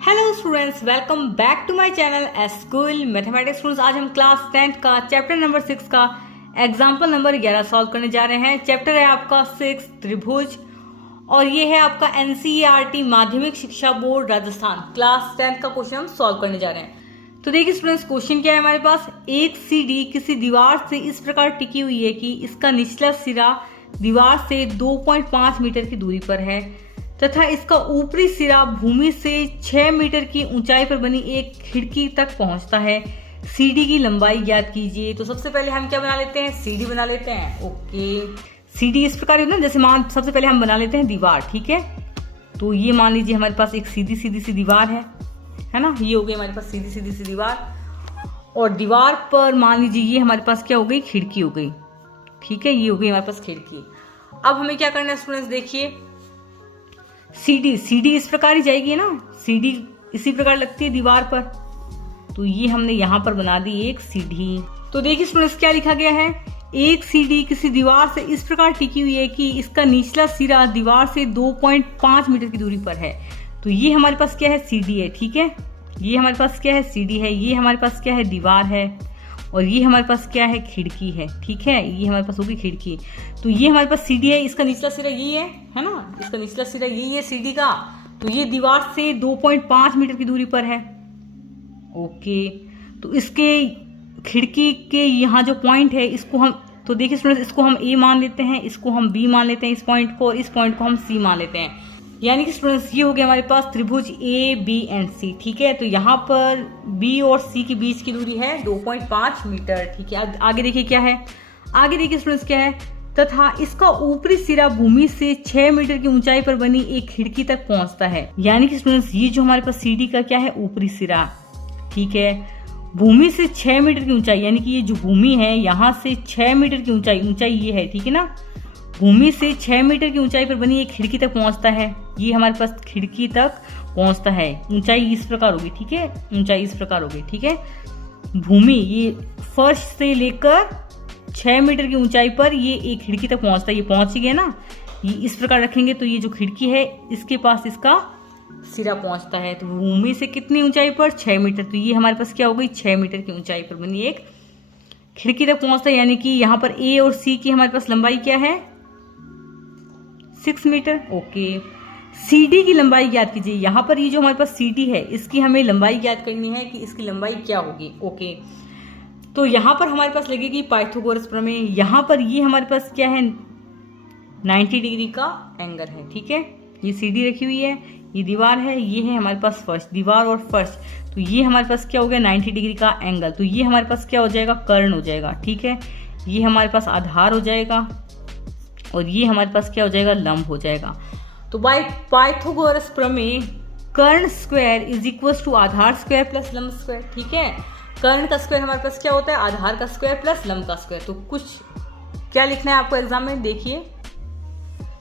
Hello students, welcome back to my channel school mathematics students. आज हम class 10th का chapter number 6 का example number 11 solve करने जा रहे हैं। चैप्टर है आपका 6 त्रिभुज और ये है आपका NCERT माध्यमिक शिक्षा बोर्ड राजस्थान क्लास 10th का क्वेश्चन हम सॉल्व करने जा रहे हैं। तो देखिए स्टूडेंट्स, क्वेश्चन क्या है हमारे पास। एक सीढ़ी किसी दीवार से इस प्रकार टिकी हुई है कि इसका निचला सिरा दीवार से 2.5 मीटर की दूरी पर है तथा इसका ऊपरी सिरा भूमि से 6 मीटर की ऊंचाई पर बनी एक खिड़की तक पहुंचता है। सीढ़ी की लंबाई ज्ञात कीजिए। तो सबसे पहले हम क्या बना लेते हैं, सीढ़ी बना लेते हैं। ओके, सीढ़ी इस प्रकार ना, जैसे मान सबसे पहले हम बना लेते हैं दीवार, ठीक है। तो ये मान लीजिए हमारे पास एक सीधी सी दीवार है ना। ये हो गई हमारे पास सीधी सी दीवार और दीवार पर मान लीजिए ये हमारे पास क्या हो गई, खिड़की हो गई, ठीक है। ये हो गई हमारे पास खिड़की। अब हमें क्या करना है स्टूडेंट्स, देखिए सीढ़ी इस प्रकार ही जाएगी ना, सीढ़ी इसी प्रकार लगती है दीवार पर। तो ये हमने यहाँ पर बना दी एक सीढ़ी। तो देखिए स्टूडेंट्स क्या लिखा गया है, एक सीढ़ी किसी दीवार से इस प्रकार टिकी हुई है कि इसका निचला सिरा दीवार से 2.5 मीटर की दूरी पर है। तो ये हमारे पास क्या है, सीढ़ी है, ठीक है। ये हमारे पास क्या है, सीढ़ी है। ये हमारे पास क्या है, दीवार है। और ये हमारे पास क्या है, खिड़की है, ठीक है। ये हमारे पास होगी खिड़की। तो ये हमारे पास सीढ़ी है, इसका निचला सिरा यही है ना, इसका निचला सिरा यही है सीढ़ी का। तो ये दीवार से 2.5 मीटर की दूरी पर है। ओके, तो इसके खिड़की के यहाँ जो पॉइंट है इसको हम, तो देखिए स्टूडेंट्स, इसको हम ए मान लेते हैं, इसको हम बी मान लेते हैं, इस पॉइंट को, और इस पॉइंट को हम सी मान लेते हैं। यानी कि स्टूडेंट्स ये हो गया हमारे पास त्रिभुज ए बी एंड सी, ठीक है। तो यहाँ पर बी और सी के बीच की दूरी है 2.5 मीटर, ठीक है। आगे देखिए क्या है, आगे देखिए स्टूडेंट्स क्या है, तथा इसका ऊपरी सिरा भूमि से 6 मीटर की ऊंचाई पर बनी एक खिड़की तक पहुंचता है। यानी कि स्टूडेंट्स ये जो हमारे पास सीढ़ी का क्या है, ऊपरी सिरा, ठीक है। भूमि से 6 मीटर की ऊंचाई, यानी कि ये जो भूमि है यहाँ से 6 मीटर की ऊंचाई ये है, ठीक है ना। भूमि से 6 मीटर की ऊंचाई पर बनी एक खिड़की तक पहुंचता है। ये हमारे पास खिड़की तक पहुंचता है। ऊंचाई इस प्रकार होगी, ठीक है, ऊंचाई इस प्रकार होगी, ठीक है। भूमि ये फर्श से लेकर 6 मीटर की ऊंचाई पर ये एक खिड़की तक पहुंचता है। ये पहुंच ही गया ना, ये इस प्रकार रखेंगे तो ये जो खिड़की है इसके पास इसका सिरा पहुंचता है। तो भूमि से कितनी ऊंचाई पर, 6 मीटर। तो ये हमारे पास क्या हो गई, 6 मीटर की ऊंचाई पर बनी एक खिड़की तक पहुंचता है। यानी कि यहाँ पर ए और सी की हमारे पास लंबाई क्या है, 6 मीटर। ओके, सीडी की लंबाई ज्ञात कीजिए। यहाँ पर ये जो हमारे पास सीडी है इसकी हमें लंबाई ज्ञात करनी है कि इसकी लंबाई क्या होगी। ओके, तो यहाँ पर हमारे पास लगेगी पाइथागोरस प्रमेय। यहाँ पर ये हमारे पास क्या है, 90 डिग्री का एंगल है, ठीक है। ये सीडी रखी हुई है, ये दीवार है, ये है हमारे पास फर्श, दीवार और फर्श। तो ये हमारे पास क्या हो गया, 90 डिग्री का एंगल। तो ये हमारे पास क्या हो जाएगा, कर्ण हो जाएगा, ठीक है। ये हमारे पास आधार हो जाएगा और ये हमारे पास क्या हो जाएगा, लंब हो जाएगा। तो बाय पाइथागोरस प्रमेय कर्ण स्क्वायर इज इक्वल टू आधार स्क्वायर प्लस लंब स्क्वायर, ठीक है। कर्ण का स्क्वायर हमारे पास क्या होता है, आधार का स्क्वायर प्लस लंब का स्क्वायर। तो कुछ क्या लिखना है आपको एग्जाम में, देखिए।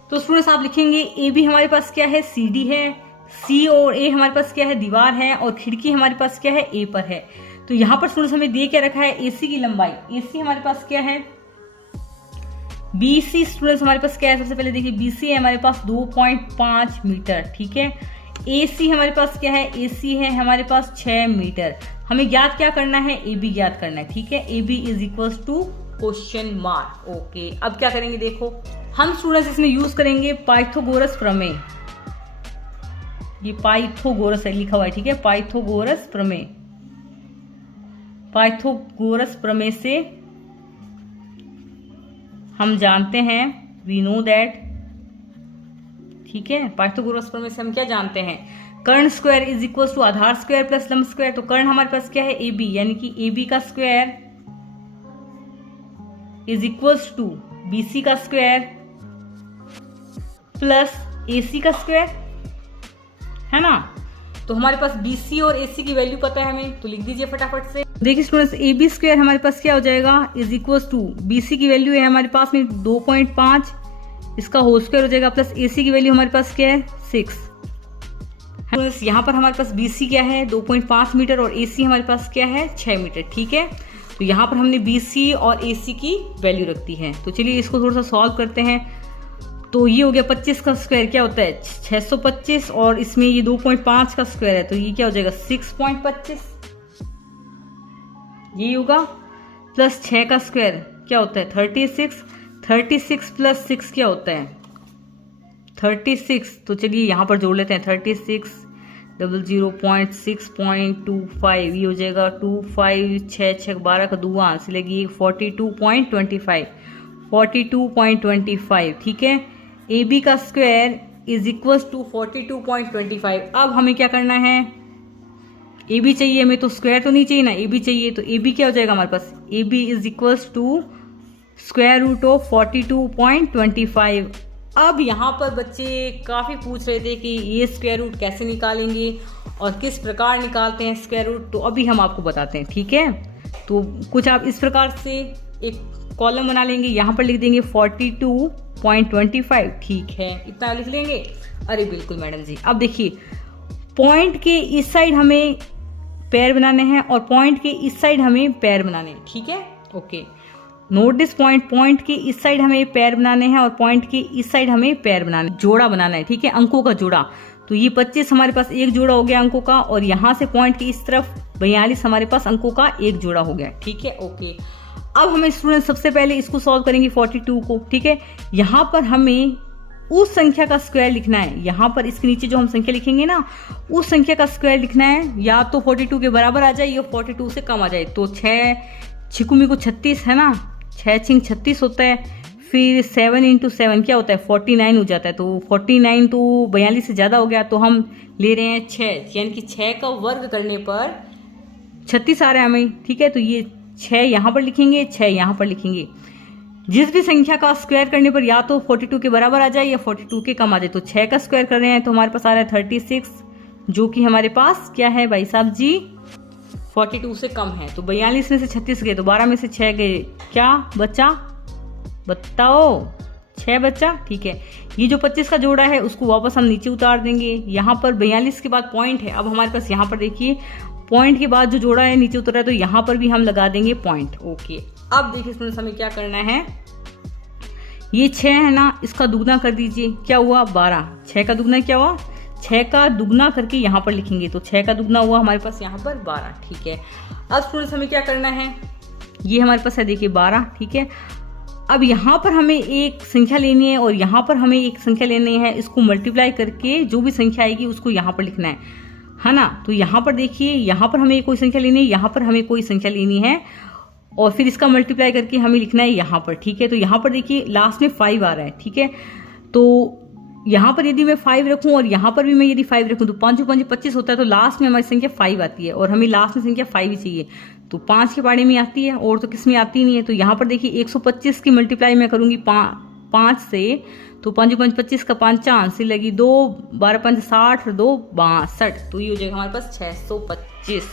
तो स्टूडेंट्स आप लिखेंगे ए बी हमारे पास क्या है, सीडी है, सी और ए हमारे पास क्या है, दीवार है, और खिड़की हमारे पास क्या है, ए पर है। तो यहाँ पर स्टूडेंट्स हमें दे क्या रखा है, एसी की लंबाई। एसी हमारे पास क्या है, बीसी स्टूडेंट्स हमारे पास क्या है, सबसे पहले देखिए बीसी है हमारे पास 2.5 मीटर, ठीक है। एसी हमारे पास क्या है, एसी है हमारे पास 6 मीटर। हमें ज्ञात क्या करना है, ए बी ज्ञात करना है, ठीक है। A B is equal to question mark. Okay, अब क्या करेंगे, देखो हम स्टूडेंट्स इसमें यूज करेंगे पाइथागोरस प्रमेय। ये पाइथागोरस है लिखा हुआ है, ठीक है, पाइथागोरस प्रमेय। पाइथागोरस प्रमेय से हम जानते हैं, वी नो दैट, ठीक है। पाइथागोरस प्रमेय से हम क्या जानते हैं, कर्ण स्क्वायर इज इक्वल टू आधार स्क्वायर प्लस लंब स्क्वायर। तो कर्ण हमारे पास क्या है, ए बी, यानी कि ए बी का square is equal to b c का स्क्वायर प्लस ए सी का स्क्वायर, है ना। तो हमारे पास बी सी और ए सी की वैल्यू पता है हमें, तो लिख दीजिए फटाफट से। देखिए स्टूडेंट्स, ए बी स्क्वायर हमारे पास क्या हो जाएगा, is equal to b c की वैल्यू है हमारे पास में 2.5, इसका होल स्क्वायर हो जाएगा, प्लस ए सी की वैल्यू हमारे पास क्या है, 6। यहाँ पर हमारे पास बी सी क्या है, 2.5 मीटर, और ए सी हमारे पास क्या है, 6 मीटर, ठीक है। तो यहाँ पर हमने बी सी और ए सी की वैल्यू रखती है। तो चलिए इसको थोड़ा सा सॉल्व करते हैं। तो ये हो गया 25 का स्क्वायर क्या होता है 625, और इसमें ये 2.5 का स्क्वायर है तो ये क्या हो जाएगा 6.25, ये होगा। प्लस 6 का स्क्वायर क्या होता है 36, 36 प्लस 6 क्या होता है 36। तो चलिए यहाँ पर जोड़ लेते हैं 36 00.6.25, ये हो जाएगा 25 6 6 12 का दुआ आंसर लगी 42.25, 42.25 ठीक है। ए बी का स्क्वायर इज इक्वल टू 42.25। अब हमें क्या करना है, ए बी चाहिए हमें, तो स्क्वायर तो नहीं चाहिए ना, ए बी चाहिए। तो ए बी क्या हो जाएगा हमारे पास, A B is equal to square root of 42.25। अब यहाँ पर बच्चे काफ़ी पूछ रहे थे कि ये स्क्वायर रूट कैसे निकालेंगे और किस प्रकार निकालते हैं स्क्वायर रूट, तो अभी हम आपको बताते हैं ठीक है। तो कुछ आप इस प्रकार से एक कॉलम बना लेंगे, यहाँ पर लिख देंगे 42.25 ठीक है, इतना लिख लेंगे। अरे बिल्कुल मैडम जी। अब देखिए पॉइंट के इस साइड हमें पैर बनाने हैं और पॉइंट के इस साइड हमें पैर बनाने हैं ठीक है। Okay, note this point, point के इस साइड हमें पैर बनाने हैं और पॉइंट के इस साइड हमें पैर बनाने, जोड़ा बनाना है ठीक है, अंकों का जोड़ा। तो ये 25 हमारे पास एक जोड़ा हो गया अंकों का, और यहाँ से पॉइंट की इस तरफ 42 हमारे पास अंकों का एक जोड़ा हो गया ठीक है। ओके, अब हमें स्टूडेंट सबसे पहले इसको सॉल्व करेंगे 42 को ठीक है। यहाँ पर हमें उस संख्या का स्क्वायर लिखना है, यहाँ पर इसके नीचे जो हम संख्या लिखेंगे ना उस संख्या का स्क्वायर लिखना है, या तो 42 के बराबर आ जाए या 42 से कम आ जाए। तो 6 छिकुमी को 36 है ना, 6 छिंग 36 होता है, फिर 7 × 7 क्या होता है 49 हो जाता है। तो 49 तो 42 से ज़्यादा हो गया, तो हम ले रहे हैं 6, यानी कि 6 का वर्ग करने पर 36 आ रहा है हमें ठीक है। तो ये 6 यहाँ पर लिखेंगे, 6 यहाँ पर लिखेंगे। जिस भी संख्या का स्क्वायर करने पर या तो 42 के बराबर आ जाए या 42 के कम आ जाए। तो 6 का स्क्वायर कर रहे हैं तो हमारे पास आ रहा है 36, जो कि हमारे पास क्या है भाई साहब जी 42 से कम है। तो 42 में से 36 गए तो 12 में से 6 गए, क्या बचा बताओ 6 बचा ठीक है। ये जो 25 का जोड़ा है उसको वापस हम नीचे उतार देंगे। यहाँ पर 42 के बाद पॉइंट है, अब हमारे पास यहाँ पर देखिए पॉइंट के बाद जो जोड़ा है नीचे उतर रहा है, तो यहाँ पर भी हम लगा देंगे पॉइंट। ओके, अब देखिए स्टूडेंट्स हमें क्या करना है, ये 6 है ना, इसका दुगना कर दीजिए, क्या हुआ 12, 6 का दुगना क्या हुआ 6 का दुगना करके यहाँ पर लिखेंगे, तो 6 का दुगना हुआ हमारे पास यहाँ पर 12 ठीक है। अब स्टूडेंट्स हमें क्या करना है, ये हमारे पास है देखिए 12 ठीक है। अब यहाँ पर हमें एक संख्या लेनी है और यहाँ पर हमें एक संख्या लेनी है, इसको मल्टीप्लाई करके जो भी संख्या आएगी उसको यहाँ पर लिखना है ना। तो यहाँ पर देखिए यहाँ पर हमें कोई संख्या लेनी है, यहाँ पर हमें कोई संख्या लेनी है, और फिर इसका मल्टीप्लाई करके हमें लिखना है यहाँ पर ठीक है। तो यहाँ पर देखिए लास्ट में 5 आ रहा है ठीक है। तो यहाँ पर यदि मैं 5 रखूँ और यहाँ पर भी मैं यदि 5 रखूँ तो 5 5 25 होता है, तो लास्ट में हमारी संख्या 5 आती है, और हमें लास्ट में संख्या 5 ही चाहिए। तो 5 के पाड़े में आती है और तो किस में आती नहीं है। तो यहाँ पर देखिए 125 की मल्टीप्लाई मैं करूँगी 5 से, तो 5 5 25 का 5 आंसर लगी 2, 12 5 60 और 2 62, तो ये हो जाएगा हमारे पास 625।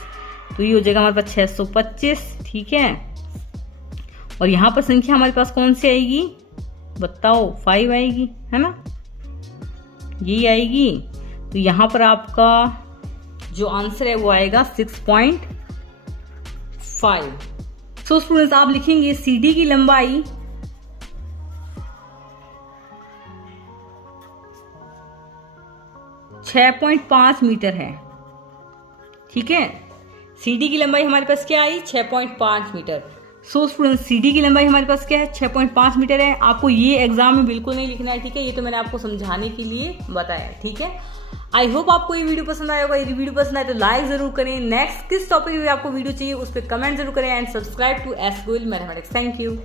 तो ये हो जाएगा हमारे पास 625 ठीक है। और यहाँ पर संख्या हमारे पास कौन सी आएगी बताओ 5 आएगी है ना, यही आएगी। तो यहाँ पर आपका जो आंसर है वो आएगा 6.5। सो स्टूडेंट्स आप लिखेंगे CD की लंबाई 6.5 मीटर है ठीक है। CD की लंबाई हमारे पास क्या आई 6.5 मीटर। सो स्टूडेंट CD की लंबाई हमारे पास क्या है 6.5 मीटर है। आपको ये एग्जाम में बिल्कुल नहीं लिखना है ठीक है, ये तो मैंने आपको समझाने के लिए बताया ठीक है। आई होप आपको ये वीडियो पसंद आया होगा। यदि वीडियो पसंद आए तो लाइक जरूर करें। नेक्स्ट किस टॉपिक में आपको वीडियो चाहिए उस पर कमेंट जरूर करें, and subscribe to S Goyal mathematics. Thank you.